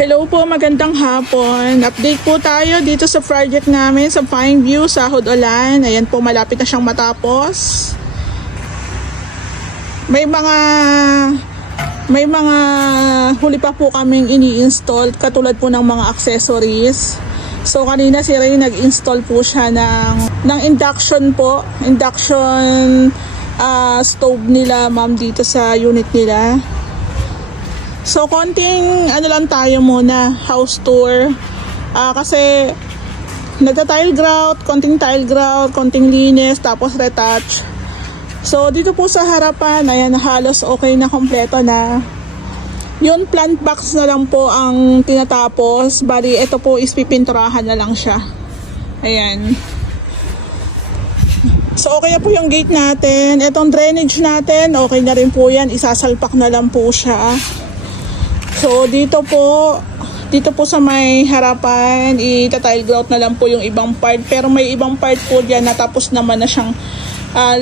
Hello po, magandang hapon. Update po tayo dito sa project namin sa Fine View, Sahod Ulan. Ayan po, malapit na siyang matapos. May mga huli pa po kaming ini-install katulad po ng mga accessories. So kanina si Ray nag-install po siya ng induction po. Induction stove nila ma'am dito sa unit nila. So konting lang tayo muna, house tour. Kasi nagta-tile grout, konting tile grout, konting linis, tapos retouch. So dito po sa harapan, ayan, halos okay na, kompleto na. Yung plant box na lang po ang tinatapos. Bali, ito po is pipinturahan na lang siya. Ayan. So okay na po yung gate natin. Itong drainage natin, okay na rin po yan. Isasalpak na lang po siya. So dito po sa may harapan, ita-tile grout na lang po yung ibang part. Pero may ibang part po dyan na tapos naman na siyang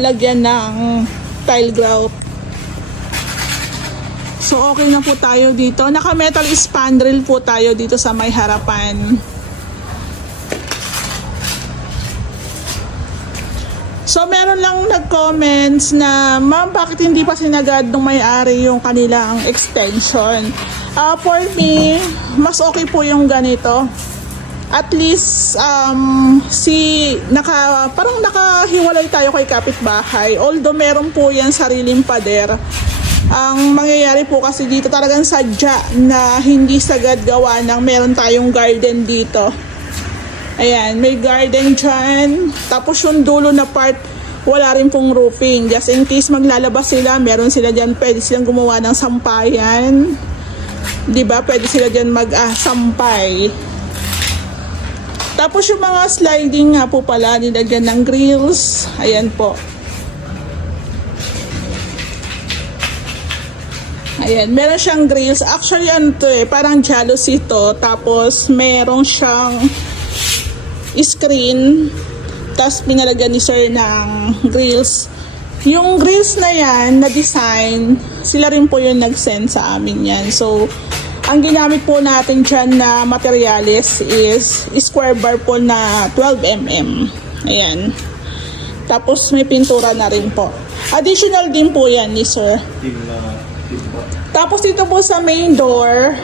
lagyan ng tile grout. So okay na po tayo dito. Naka-metal spandrel po tayo dito sa may harapan. So meron lang nag-comments na, ma'am, bakit hindi pa sinagad ng may-ari yung kanilang extension? For me, mas okay po yung ganito. At least parang nakahiwalay tayo kay kapitbahay. Although meron po yan sariling pader. Ang mangyayari po kasi dito talagang sadya na hindi sagad gawa ng meron tayong garden dito. Ayan, may garden dyan. Tapos yung dulo na part, wala rin pong roofing. Just in case maglalabas sila, meron sila dyan, pwede silang gumawa ng sampayan. Diba? Pwede sila dyan mag-sampay. Tapos yung mga sliding nga po pala, nilagyan ng grills. Ayan po. Ayan, meron siyang grills. Actually, parang jealousy to. Tapos, meron siyang screen. Tapos, pinalagyan ni sir ng grills. Yung grills na yan, na design, sila rin po yung nag-send sa amin yan. So, ang ginamit po natin dyan na materials is square bar po na 12mm. Ayan. Tapos, may pintura na rin po. Additional din po yan ni sir. Tapos dito po sa main door,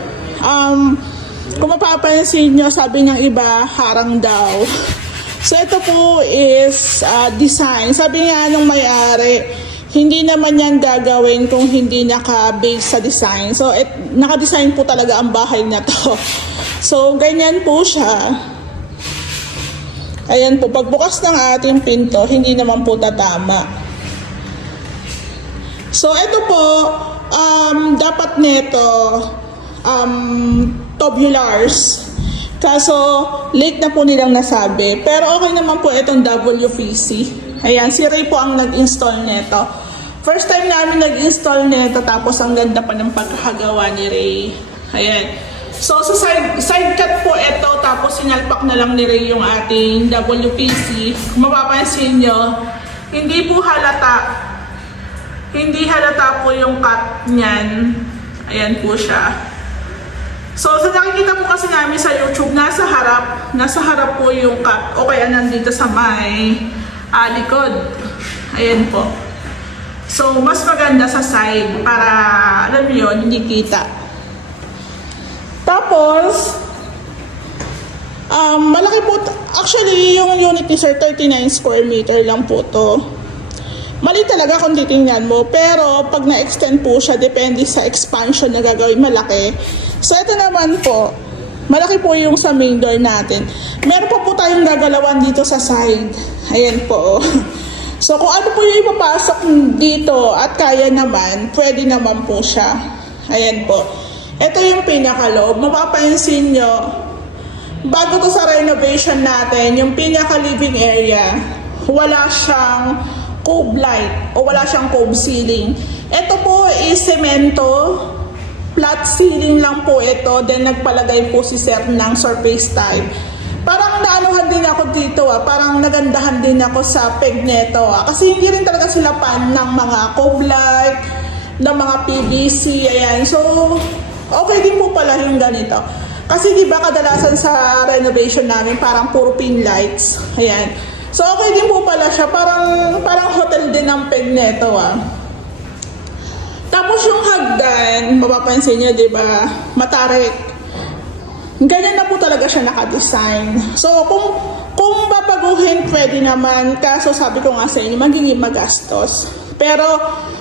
kung mapapansin nyo, sabi ng iba, harang daw. So ito po is design. Sabi nga nung may-ari, hindi naman yan gagawin kung hindi naka-base sa design. So naka-design po talaga ang bahay na to. So ganyan po siya. Ayan po, pagbukas ng ating pinto, hindi naman po tatama. So ito po, dapat neto tubulars. Kaso late na po nilang nasabi. Pero okay naman po itong WPC. Ayan, si Ray po ang nag-install neto. First time namin nag-install neto, tapos ang ganda pa ng pagkakagawa ni Ray. Ayan. So sa side cut po ito, tapos sinalpak na lang ni Ray yung ating WPC. Kung mapapansin nyo, hindi po halata. Hindi halata po yung cut niyan. Ayan po siya. So, sa nakikita po kasi namin sa YouTube, nasa harap po yung cut. O kaya nandito sa may likod. Ayan po. So, mas maganda sa side para, alam mo yun, hindi kita. Tapos, malaki po. Actually, yung unit ni Sir, 39 square meter lang po to. Mali talaga kung titingnan mo, pero pag na-extend po siya, depende sa expansion na gagawin, malaki. So ito naman po, malaki po yung sa main door natin. Meron po tayong gagalawan dito sa side. Ayan po. So kung ano po yung ipapasok dito at kaya naman, pwede naman po siya. Ayan po. Ito yung pinaka-loob. Mapapansin nyo, bago to sa renovation natin, yung pinaka-living area, wala siyang cove light o wala siyang cove ceiling. Ito po is semento, flat ceiling lang po ito, then nagpalagay po si sir ng surface tile. Parang naanuhan din ako dito, parang nagandahan din ako sa peg neto, kasi hindi rin talaga sila fan ng mga cove light, ng mga PVC, ayan. So Okay din po pala yung ganito. Kasi di ba kadalasan sa renovation namin parang puro pin lights. Ayan. So okay din po pala siya. Parang hotel din ang peg neto ah. Tapos yung hagdan, mapapansin nyo di ba, matarik. Ganyan na po talaga siya naka-design. So kung babaguhin pwede naman, kaso sabi ko nga sa inyo, magiging magastos. Pero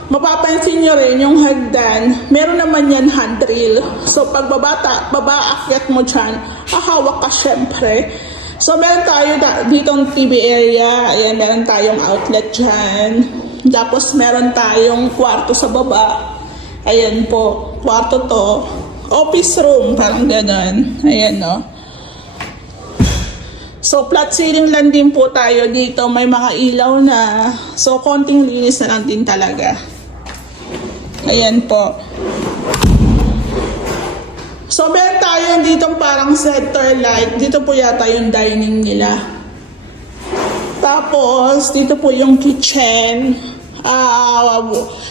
mapapansin nyo rin yung hagdan, meron naman yan handrail. So pag babaakyat mo dyan, hahawak ka syempre. So meron tayo ditong TV area, ayan, meron tayong outlet dyan. Tapos meron tayong kwarto sa baba. Ayan po, kwarto to. Office room, parang gano'n. Ayan no. So, flat ceiling lang din po tayo dito. May mga ilaw na. So, konting linis na lang din talaga. Ayan po. So, meron tayo dito parang center light. Dito po yata yung dining nila. Tapos, dito po yung kitchen.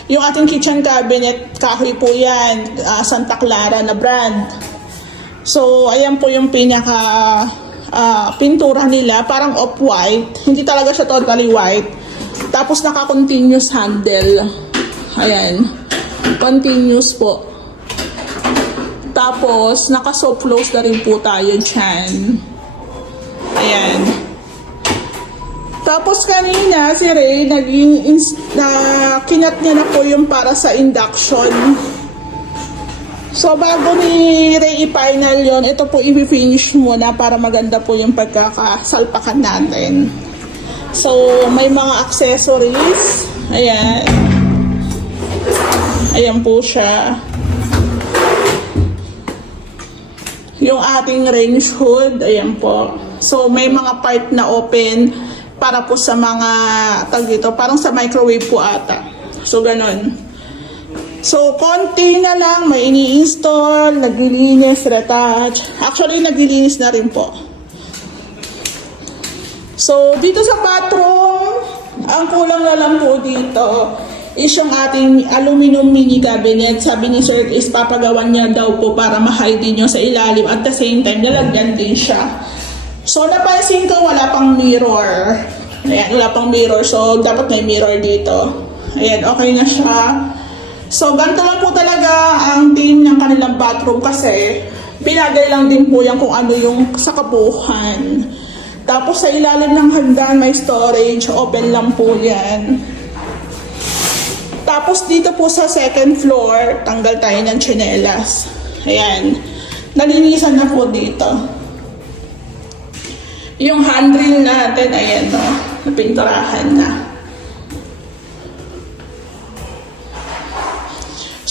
Yung ating kitchen cabinet, kahoy po yan. Santa Clara na brand. So, ayan po yung pinaka... pintura nila, parang off-white. Hindi talaga siya totally white. Tapos naka-continuous handle. Ayan. Continuous po. Tapos, naka-soft close na rin po tayo dyan. Ayan. Tapos kanina, si Ray, kinat niya na po yung para sa induction. So, bago ni Ray i-final yun, ito po i-finish muna para maganda po yung pagkakasalpakan natin. So, may mga accessories. Ayan. Ayan po siya. Yung ating range hood. Ayan po. So, may mga part na open para po sa mga, dito, parang sa microwave po ata. So, ganun. So, konti na lang, may ini-install, naglilinis, retouch. Actually, naglilinis na rin po. So, dito sa bathroom, ang kulang na lang po dito is yung ating aluminum mini cabinet. Sabi ni Sir is papagawan niya daw po para ma-hide din nyo sa ilalim. At the same time, nalagyan din siya. So, napansin ko, wala pang mirror. Ayan, wala pang mirror. So, dapat may mirror dito. Ayan, okay na siya. So, ganito lang po talaga ang theme ng kanilang bathroom kasi pinagay lang din po yan kung ano yung sa kabuuan. Tapos sa ilalim ng hagdan may storage, open lang po yan. Tapos dito po sa second floor, tanggal tayo ng tsinelas. Ayan, nalinisan na po dito. Yung handrail natin, ayan no, napinturahan na.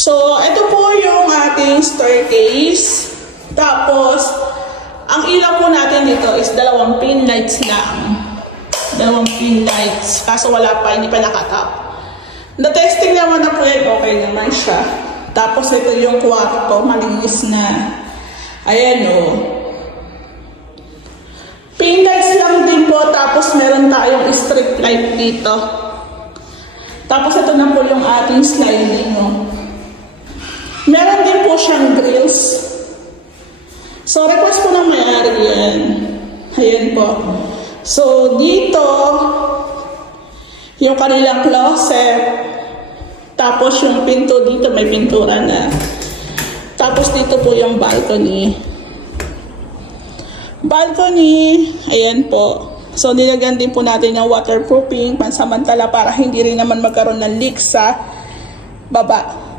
So, ito po yung ating staircase. Tapos, ang ilaw po natin dito is 2 pin lights lang. 2 pin lights. Kaso wala pa, hindi pa nakatap. Na-testing naman na po yan, okay naman siya. Tapos, ito yung kwarto, malinis na. Ayan o. Pin lights lang din po, tapos meron tayong strip light dito. Tapos, ito na po yung ating sliding o. Meron din po siyang grills. So, request po ng may-ari yan. Ayan po. So, dito, yung kanilang closet. Tapos, yung pinto dito, may pintura na. Tapos, dito po yung balcony. Balcony, ayan po. So, nilagyan din po natin yung waterproofing, pansamantala para hindi rin naman magkaroon ng leak sa baba.